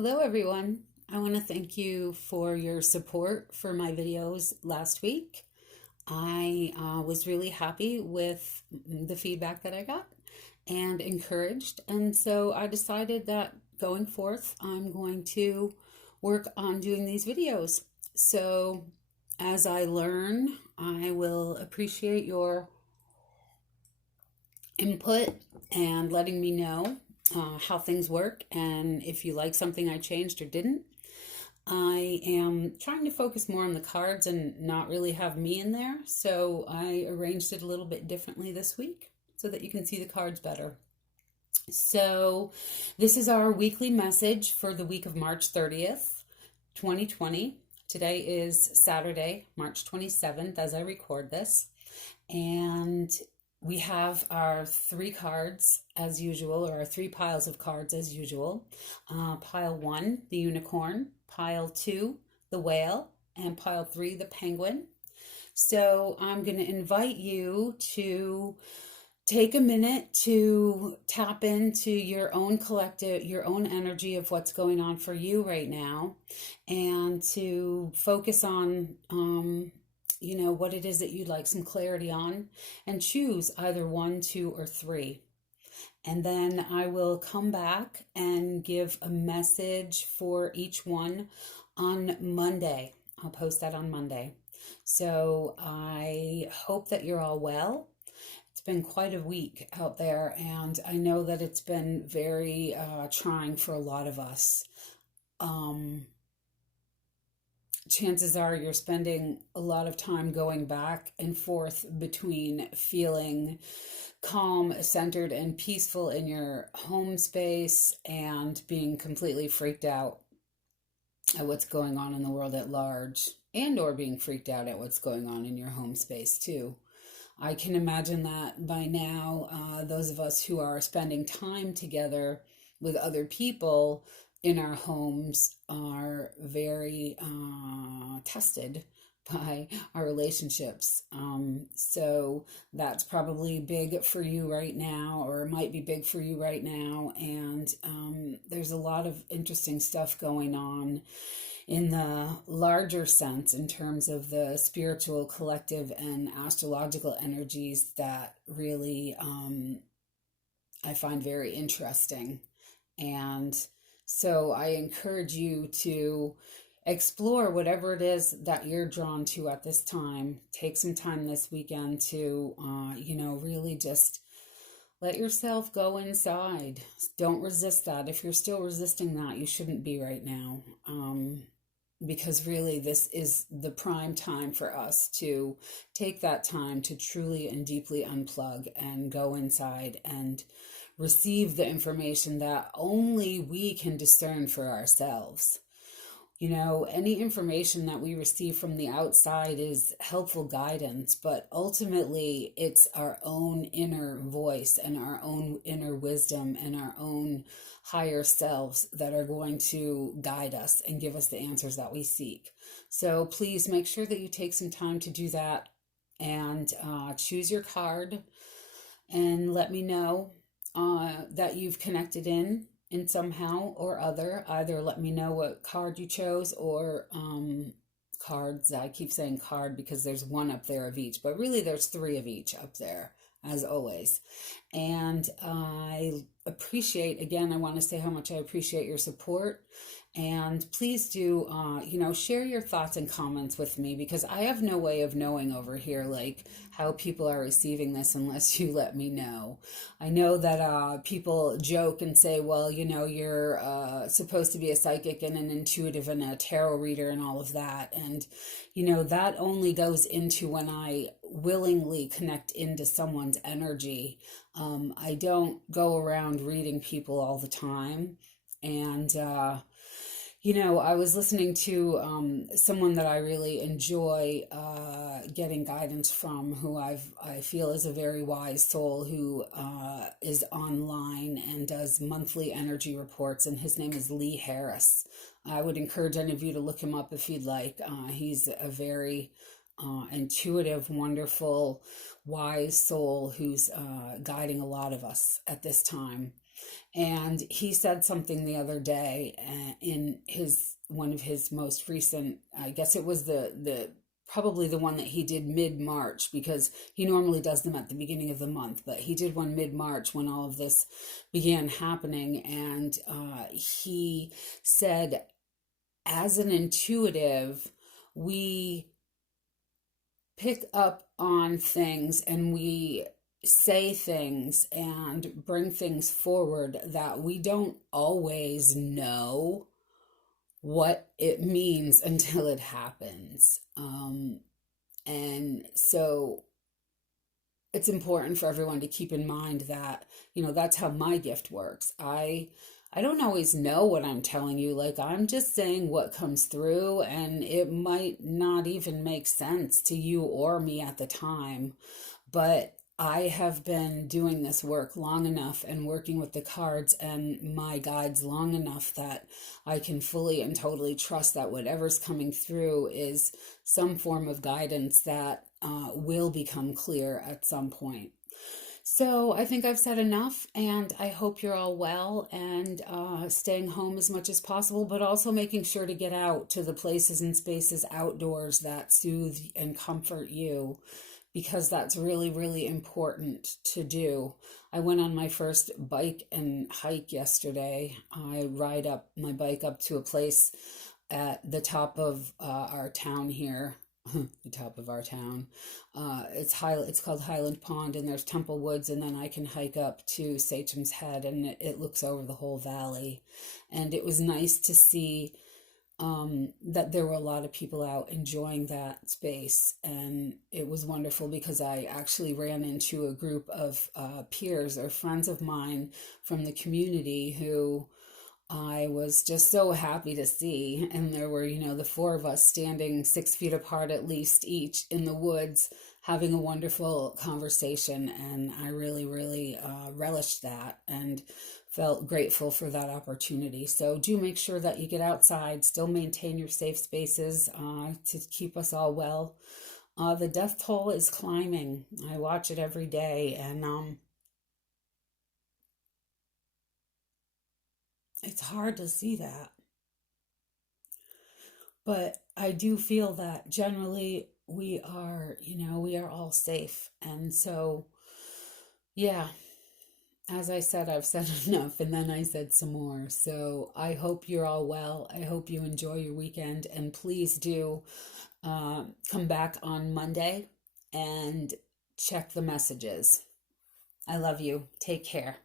Hello, everyone. I want to thank you for your support for my videos last week. I was really happy with the feedback that I got and encouraged. And so I decided that going forth, I'm going to work on doing these videos. So as I learn, I will appreciate your input and letting me know how things work and if you like something I changed or didn't. I am trying to focus more on the cards and not really have me in there, so I arranged it a little bit differently this week so that you can see the cards better. So, this is our weekly message for the week of March 30th, 2020. Today is Saturday, March 27th, as I record this. And we have our three cards as usual, or our three piles of cards as usual. Pile 1, the unicorn. Pile 2, the whale. And pile 3, the penguin. So I'm going to invite you to take a minute to tap into your own collective, your own energy of what's going on for you right now, and to focus on what it is that you'd like some clarity on, and choose either 1, 2, or 3. And then I will come back and give a message for each one on Monday. I'll post that on Monday. So I hope that you're all well. It's been quite a week out there, and I know that it's been very trying for a lot of us. Chances are you're spending a lot of time going back and forth between feeling calm, centered, and peaceful in your home space and being completely freaked out at what's going on in the world at large, and or being freaked out at what's going on in your home space too. I can imagine that by now, those of us who are spending time together with other people in our homes are very tested by our relationships. So that's probably big for you right now, or it might be big for you right now. And there's a lot of interesting stuff going on in the larger sense in terms of the spiritual, collective, and astrological energies that really I find very interesting. And so I encourage you to explore whatever it is that you're drawn to at this time. Take some time this weekend to, really just let yourself go inside. Don't resist that. If you're still resisting that, you shouldn't be right now. Because really, this is the prime time for us to take that time to truly and deeply unplug and go inside and receive the information that only we can discern for ourselves. Any information that we receive from the outside is helpful guidance, but ultimately it's our own inner voice and our own inner wisdom and our own higher selves that are going to guide us and give us the answers that we seek. So please make sure that you take some time to do that, and choose your card and let me know that you've connected in somehow or other. Either let me know what card you chose, or cards. I keep saying card because there's one up there of each, but really there's 3 of each up there, as always. And I appreciate, again, I want to say how much I appreciate your support. And please do, share your thoughts and comments with me, because I have no way of knowing over here, like, how people are receiving this unless you let me know. I know that people joke and say, well, you're supposed to be a psychic and an intuitive and a tarot reader and all of that. And, that only goes into when I willingly connect into someone's energy. I don't go around reading people all the time. And, I was listening to someone that I really enjoy getting guidance from, who I feel is a very wise soul, who is online and does monthly energy reports, and his name is Lee Harris. I would encourage any of you to look him up if you'd like. He's a very intuitive, wonderful, wise soul who's guiding a lot of us at this time. And he said something the other day in his one of his most recent, I guess it was the probably the one that he did mid-March, because he normally does them at the beginning of the month, but he did one mid-March when all of this began happening. And he said, as an intuitive, we pick up on things and we say things and bring things forward that we don't always know what it means until it happens. And so it's important for everyone to keep in mind that, that's how my gift works. I don't always know what I'm telling you. Like, I'm just saying what comes through, and it might not even make sense to you or me at the time. But I have been doing this work long enough and working with the cards and my guides long enough that I can fully and totally trust that whatever's coming through is some form of guidance that will become clear at some point. So I think I've said enough, and I hope you're all well and staying home as much as possible, but also making sure to get out to the places and spaces outdoors that soothe and comfort you, because that's really, really important to do. I went on my first bike and hike yesterday. I ride up my bike up to a place at the top of our town here. The top of our town. It's called Highland Pond, and there's Temple Woods, and then I can hike up to Sachem's Head, and it looks over the whole valley. And it was nice to see that there were a lot of people out enjoying that space. And it was wonderful because I actually ran into a group of peers or friends of mine from the community who I was just so happy to see. And there were, the four of us standing 6 feet apart at least each in the woods, having a wonderful conversation. And I really, really relished that and felt grateful for that opportunity. So do make sure that you get outside, still maintain your safe spaces to keep us all well. The death toll is climbing. I watch it every day, and it's hard to see that. But I do feel that generally we are all safe. And so, yeah, as I said, I've said enough, and then I said some more. So I hope you're all well. I hope you enjoy your weekend, and please do come back on Monday and check the messages. I love you. Take care.